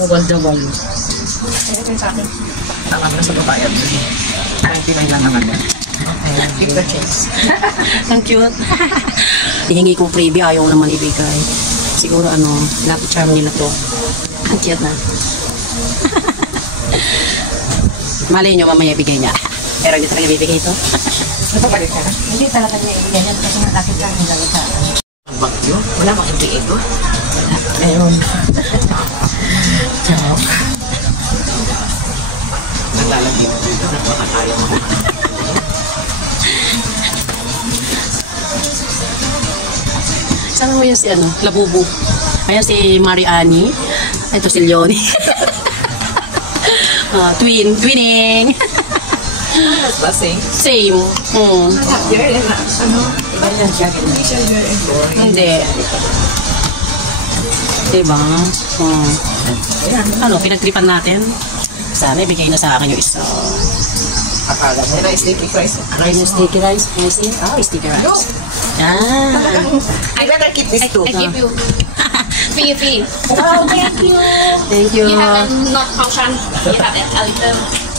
Double. Ito yung sa akin. Tama na sa babayan. 99 lang naman yan. Keep the change. Ang cute. Hihingi kong freebie, ayaw naman ibigay. Siguro lucky charm nila to. Ang cute na. Malay nyo, mamaya ibigay niya. Pero hindi talaga bibigay ito. Napapalit ka na? Hindi talaga niya ibigay yan kasi nga nakit lang nila sa akin. Ang bagyo, wala bang ibigay ito? Ayun. Ciao. Naglalagay mo. Napakakaya mo. Sama mo yun si Labubu. Ayan si Mariani. Ito si Leonie. Twinning. Lasing. Same. Hindi. Diba? Pinagtripan natin. Sana ibigay na sa akin yung isa. Akala mo na sticky rice. Sticky rice. Sticky rice. I better keep this too. I give you. Fee. Wow, thank you. Thank you. You have a not function. You have a little.